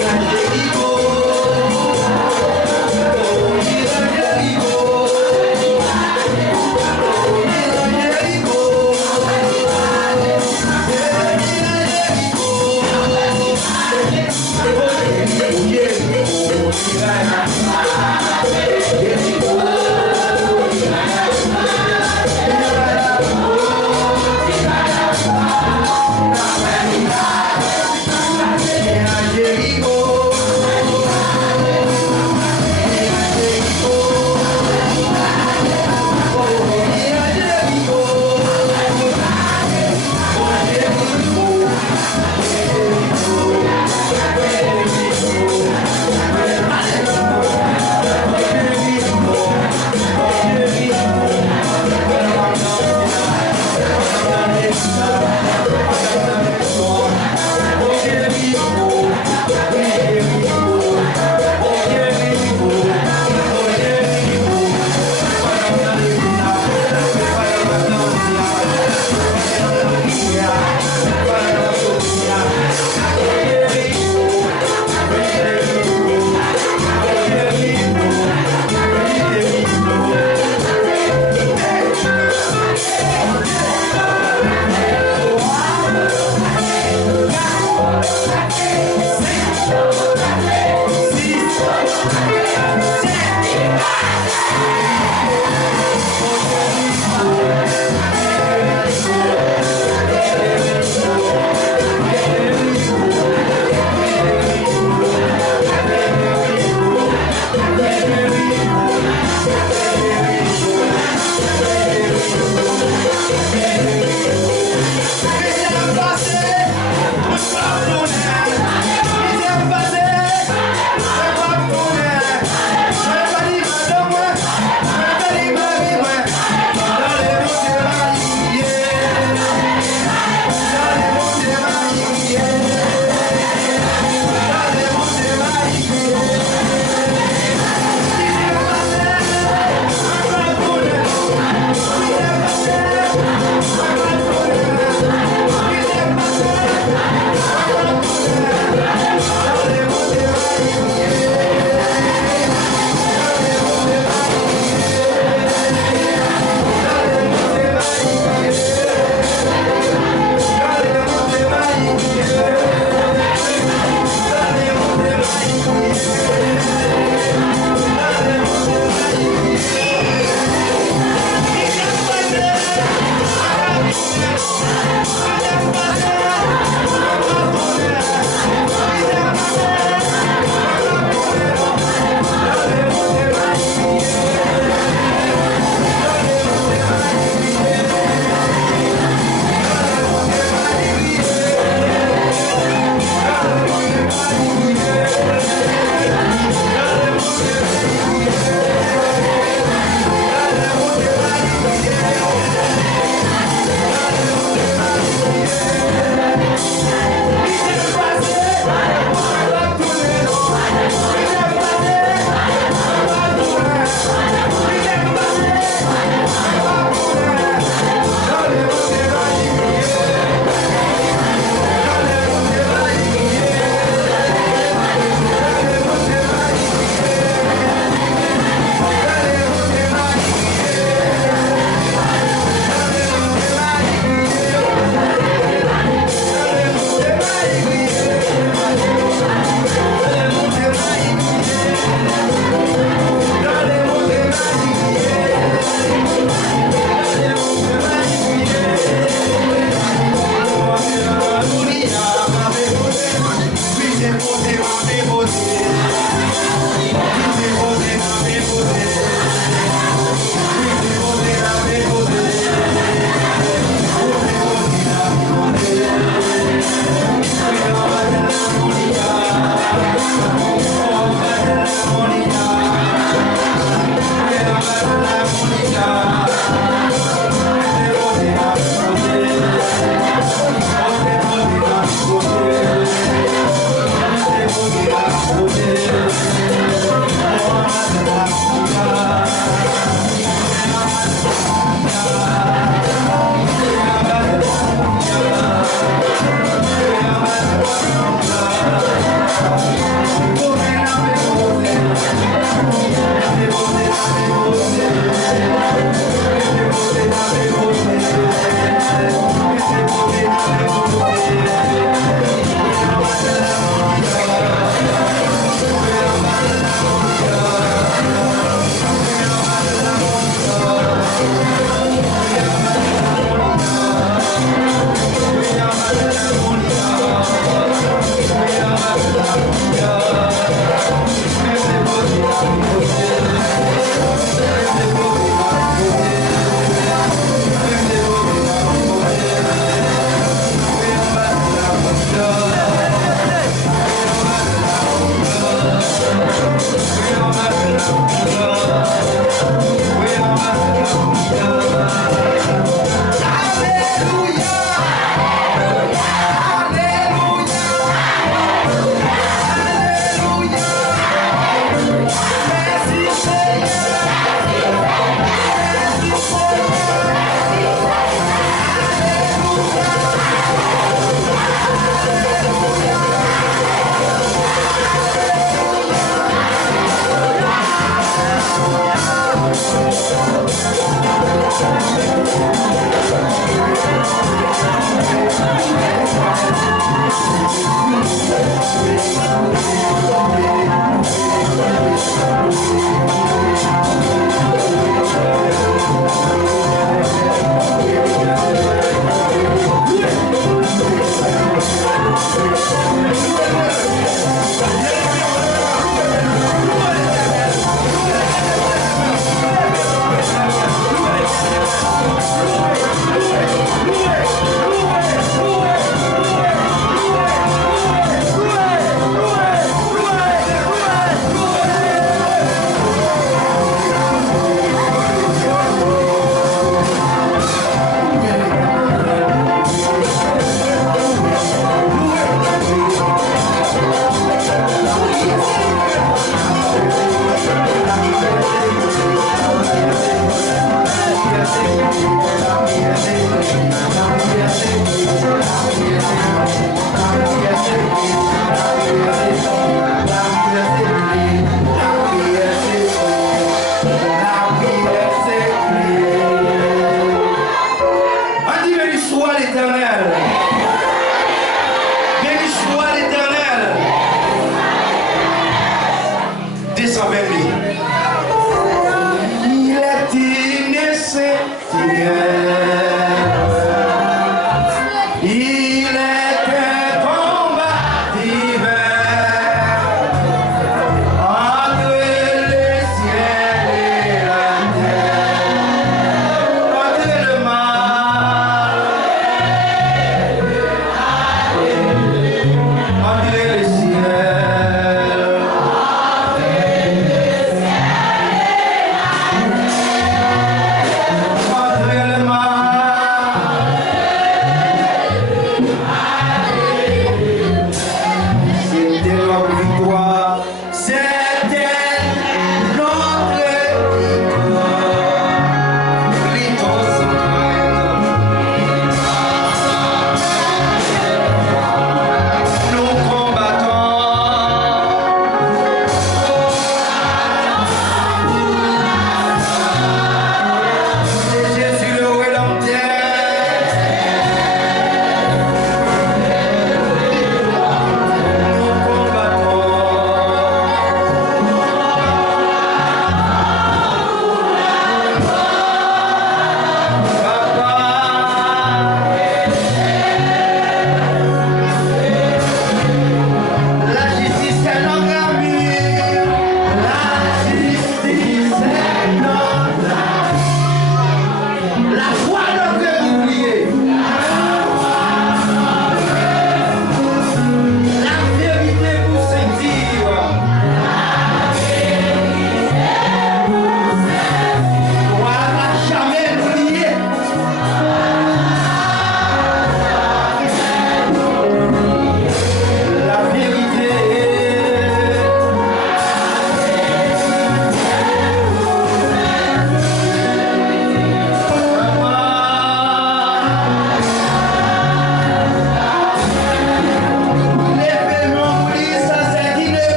Allez.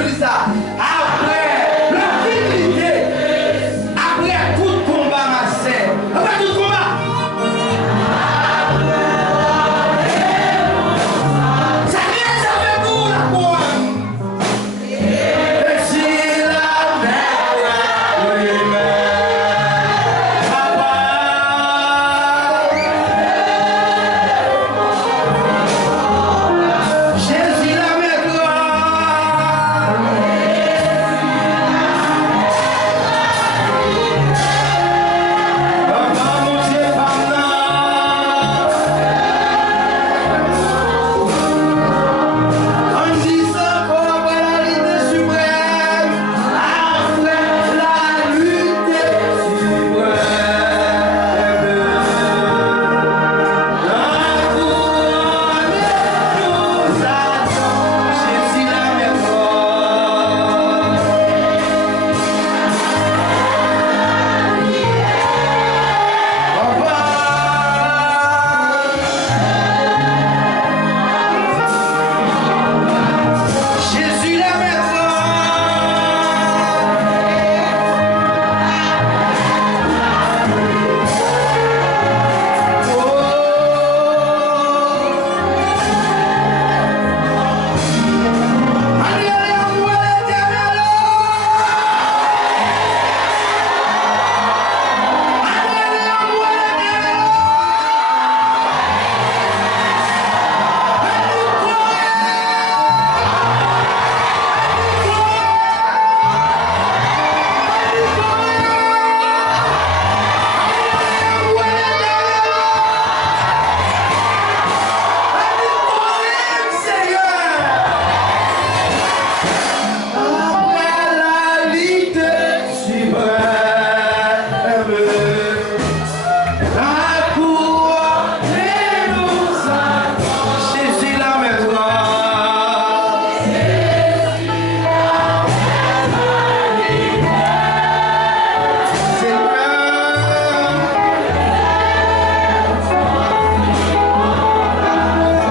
me dis ça. Après la fidélité, après tout combat, ma sœur, après tout combat. Ça vient, ça fait pour la couronne. Et si la mer, Jésus la mettra. Papa, mon Dieu, pardon. En disant qu'après la lutte suprême, après la lutte suprême, la couronne nous attend. Jésus la mettra. Jésus la mettra. Allez, allez, envoie l'Éternel. Allez, allez, envoie l'Éternel. Jésus la mettra.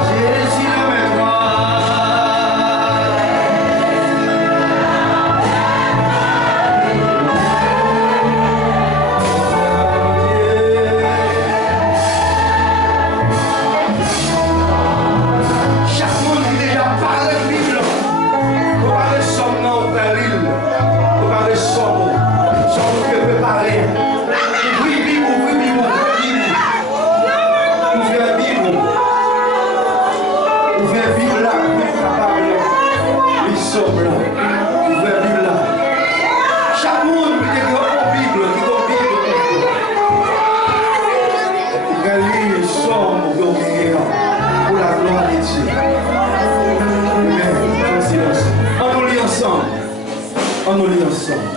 Jésus la mettra. Chaque monde qui déjà parle de Bible, vous parlez somme non au péril, vous parlez somme que préparer. Ouvrez Bible, ouvrez Bible, ouvrez Bible. Ouvrez Bible. Ouvrez Bible là, pour capable. Les sommes là. Ouvrez Bible là. Chaque monde qui est en Bible, qui est en Bible. Vous allez lire les sommes pour la gloire de Dieu. Amen. Silence. On nous lit ensemble. On nous lit ensemble.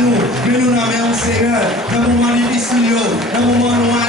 nous, mais nous n'avons Seigneur, dans le moment difficile, dans le moment noir,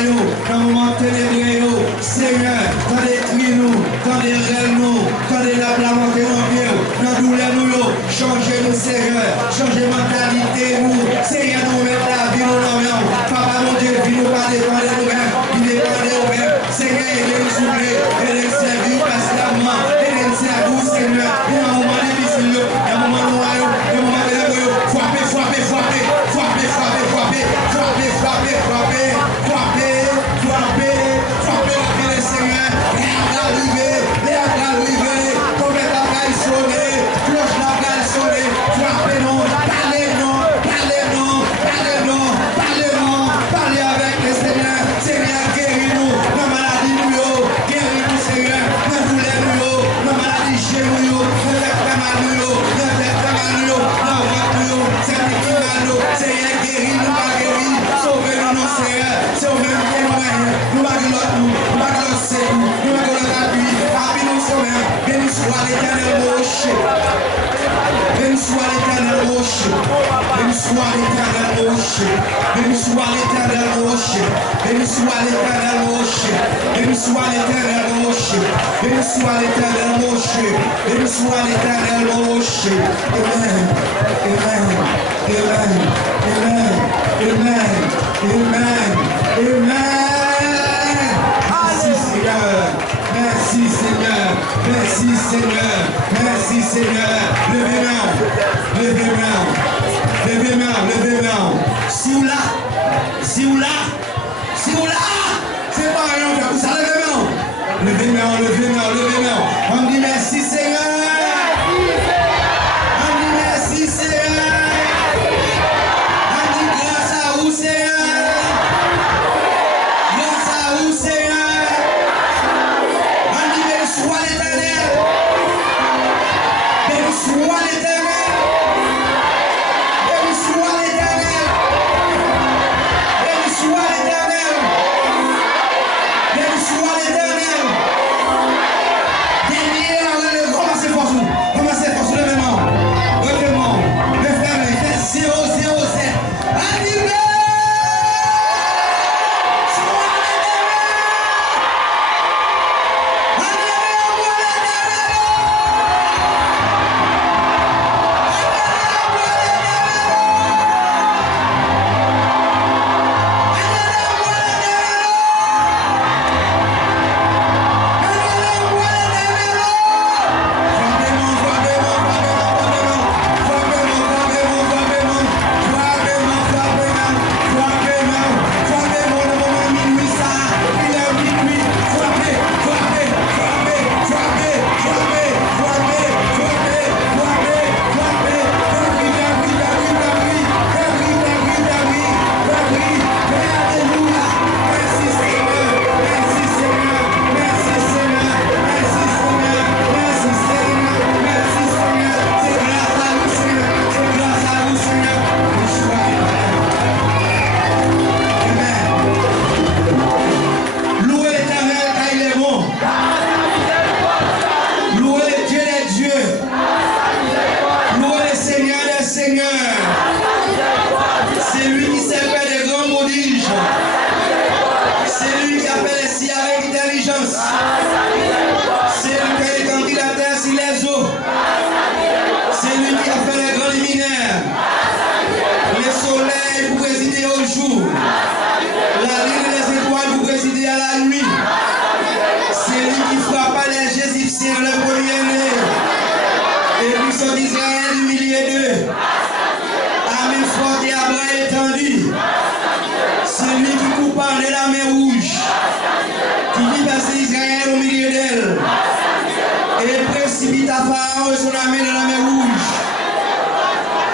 dans le moment ténébreux, Seigneur, dans les cris nous, dans les rêves nous, dans les lamentations en vieux, dans la douleur nous, changez-nous Seigneur, changez mentalité nous, Seigneur, nous mettons la vie nous n'avons, Papa mon Dieu, vie nous pas dépendre de nous-mêmes, qui dépend de nous-mêmes, Seigneur, aidez-nous souffler, aidez-nous servir patiemment, aidez-nous servir Seigneur, dans un moment difficile, dans un moment noir, dans un moment ténébreux, frappez, frappez, frappez, frappez, frappez, frappez, frappez, frappez, frappez, frappez, frappez, frappez la vie du Seigneur, les arrivés, prophète la caille sonner, cloche la caille sonner, frappez non, parlez non, parlez non, parlez non, parlez non, parlez avec le Seigneur, Seigneur guéris-nous, la maladie nous, guéris-nous Seigneur, la douleur nous, la maladie chez nous, le mal nous, le mal nous, la voix nous, Seigneur guéris-nous, pas guéris, sauvez-nous non Seigneur, c'est au même bien nous baguons nous baguons c'est nous baguons notre appui nous Seigneur, béni soit l'Éternel rocher, béni soit l'Éternel rocher, béni soit l'Éternel rocher, béni soit l'Éternel rocher, béni soit l'Éternel rocher, béni soit l'Éternel rocher, béni soit l'Éternel rocher, béni soit l'Éternel rocher. Amen, amen, amen, amen, amen, amen, amen. Merci Seigneur, merci Seigneur, merci Seigneur, merci Seigneur. Levez main, levez main, levez main, levez main. Si vous là, si vous là, si vous là, c'est pas rien, vous ça levez main. Levez main, levez main, levez main. On dit merci Seigneur. On dit merci Seigneur. On dit grâce à vous Seigneur. Grâce à vous Seigneur. On dit béni soit l'Éternel. Béni soit l'Éternel. Béni soit l'Éternel. Béni soit l'Éternel. Béni soit l'Éternel. Dernier, commencez force. Commencez force, levez-moi. Levez-moi. Levez-moi. Faites 007. Animez.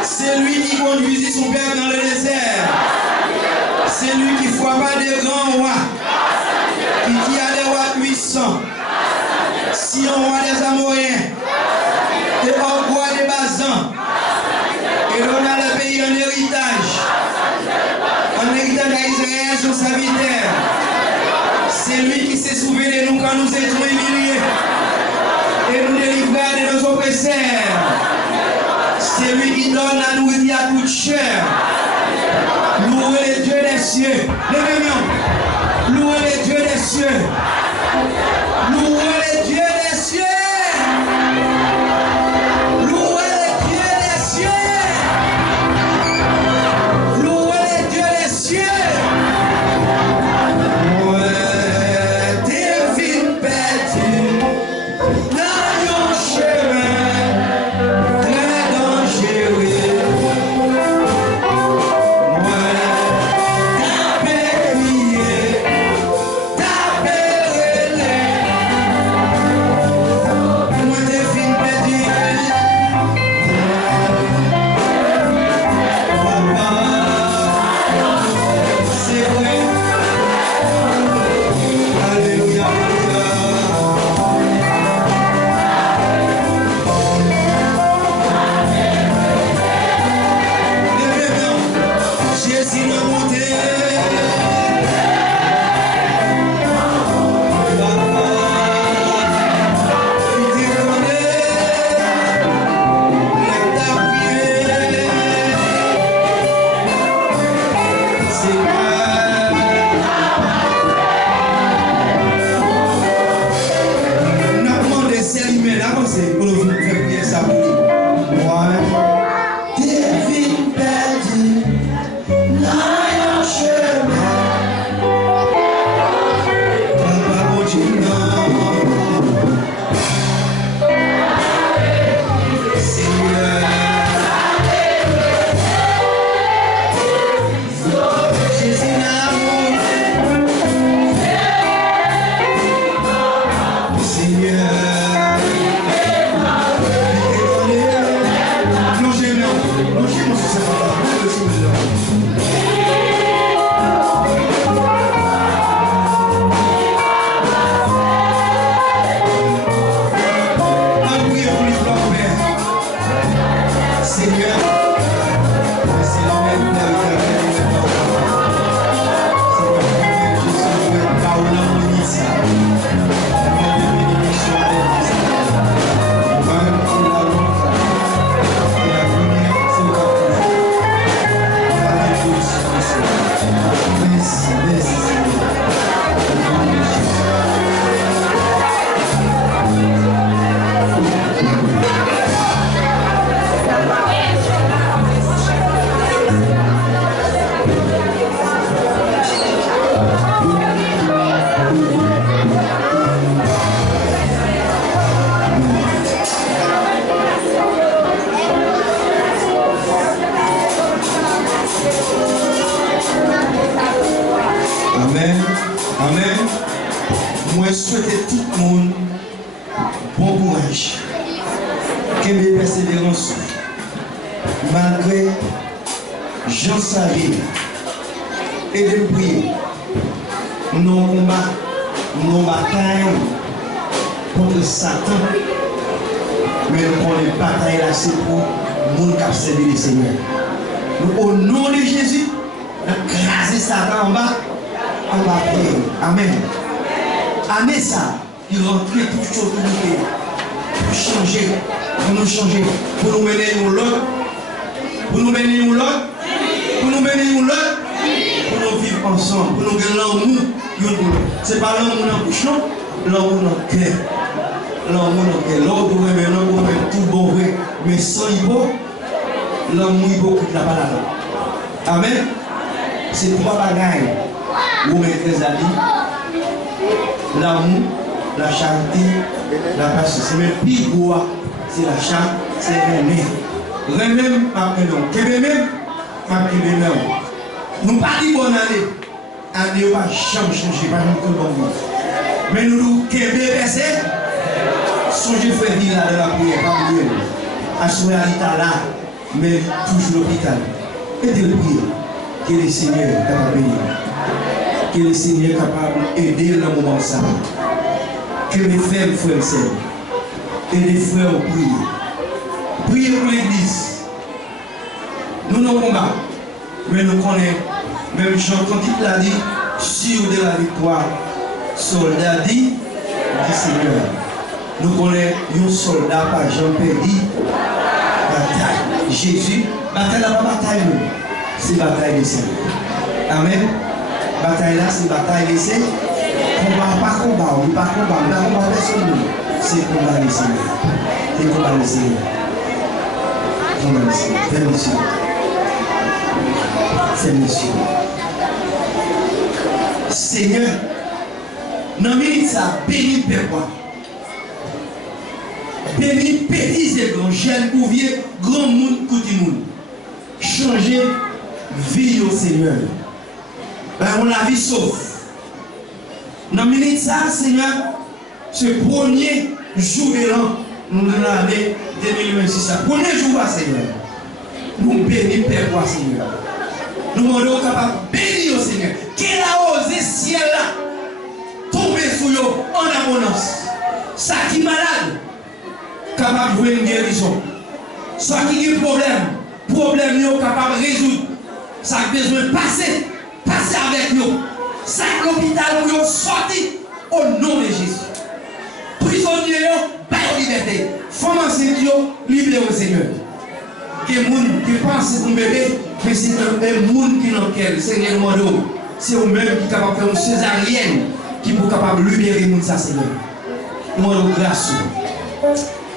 C'est lui qui conduisit son peuple dans le désert. C'est lui qui frappa des grands rois. Qui a des rois puissants. Sion, roi des Amoréens. Et Og, roi des Basans. Et donna le pays en héritage. En héritage à Israël, son serviteur. C'est lui qui s'est souvenu de nous quand nous étions humiliés. Et nous délivra de nos oppresseurs. C'est C'est lui qui donne la nourriture à toute chair. Louez les dieux des cieux. Levez-nous. Louez les dieux des cieux. Louez les dieux des cieux. Louez les dieux des cieux. Louez les dieux des cieux. Ouais, t'es vite perdu dans ton chemin très dangereux. Moi, souhaite tout le monde bon courage, qu'elle ait persévérance, malgré Jean Salé et de prier. Nos combats, nos batailles contre Satan, mais pour les batailles là, c'est pour nous qui servir le Seigneur. Nous, au nom de Jésus, nous craser Satan en bas prier. Amen. Amen ça, qui rentre toute chose pour nous changer, pour nous changer, pour nous mener nous l'autre, pour nous mener nous l'autre, pour nous mener nous l'autre, pour nous vivre ensemble, pour nous gagner l'amour. Ce n'est pas l'amour dans la bouche, non, l'amour dans le cœur. L'amour dans le cœur, l'amour tout bon vrai, mais sans hypo, l'amour hypo coûte la parole. Amen. C'est trois bagailles. Vous mettez les amis. L'amour, la charité, la patience. Mais plus beau, c'est la charité, c'est l'aimer. Remem, pas non. Kébé même, pas kébé même. Nous pas dit bonne année. Année pas jamais changer, pas nous bon monde. Mais nous kébé baissé. Songez faire dire là de la prière, pas oublier. Assurer à l'état là, mais toujours l'hôpital. Et de prier. Que le Seigneur est capable de bénir. Que le Seigneur est capable d'aider dans le moment ça. Que les frères s'aiment. Et les frères prient. Priez pour l'église. Nous n'avons pas. Mais nous connaissons. Même Jean, quand il l'a dit, sûr de la victoire, soldat dit Seigneur. Nous connaissons un soldat par Jean perdu. Bataille. Jésus. Bataille là, pas bataille, c'est bataille de Seigneur. Amen. Bataille là, c'est bataille de Seigneur. Combat, pas combat, pas combat personne. C'est combat de Seigneur. C'est combat de Seigneur. Combat de Seigneur. Fais monsieur. C'est monsieur. Seigneur, dans minute ça, béni Père. Béni petits et grands, jeunes ou vieux, grand monde, petit monde. Changer vie au Seigneur. Ben, on la vie sauve. Dans minute ça, Seigneur, ce premier jour de l'an, nous dans l'année 2026, premier jour, Seigneur. Nous bénis Père, Seigneur. Nous demandons capable de bénir au Seigneur. Qu'il a osé ciel là tomber sur eux en abondance. Ça qui est malade, capable de jouer une guérison. Ça qui a problème est capable de résoudre. Ça a besoin de passer avec nous. Ça l'hôpital pour sortir au nom de Jésus. Prisonniers, par liberté. Femmes enceintes, libérez au Seigneur. Que les gens qui pensent pour bébé, mais c'est un monde qui n'en quer. Seigneur, c'est eux-mêmes qui sont capables de faire une césarienne qui sont capables de libérer les gens, Seigneur. Nous demandons grâce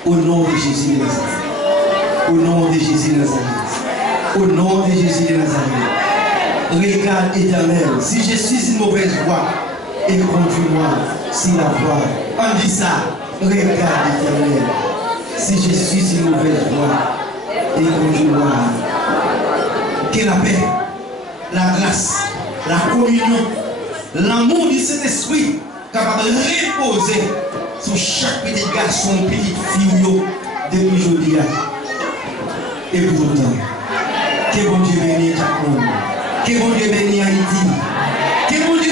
au nom de Jésus de Nazareth. Au nom de Jésus de Nazareth. Au nom de Jésus de Nazareth. Regarde éternel, si je suis une mauvaise voie, et conduis-moi si la voie. On dit ça. Regarde éternel, si je suis une mauvaise voie, et conduis-moi. Que la paix, la grâce, la communion, l'amour du Saint-Esprit capable de reposer sur chaque petit garçon, petite fille depuis aujourd'hui et pour autant. Que bon Dieu bénisse chaque monde. Que bon Dieu bénisse Haïti. Que bon Dieu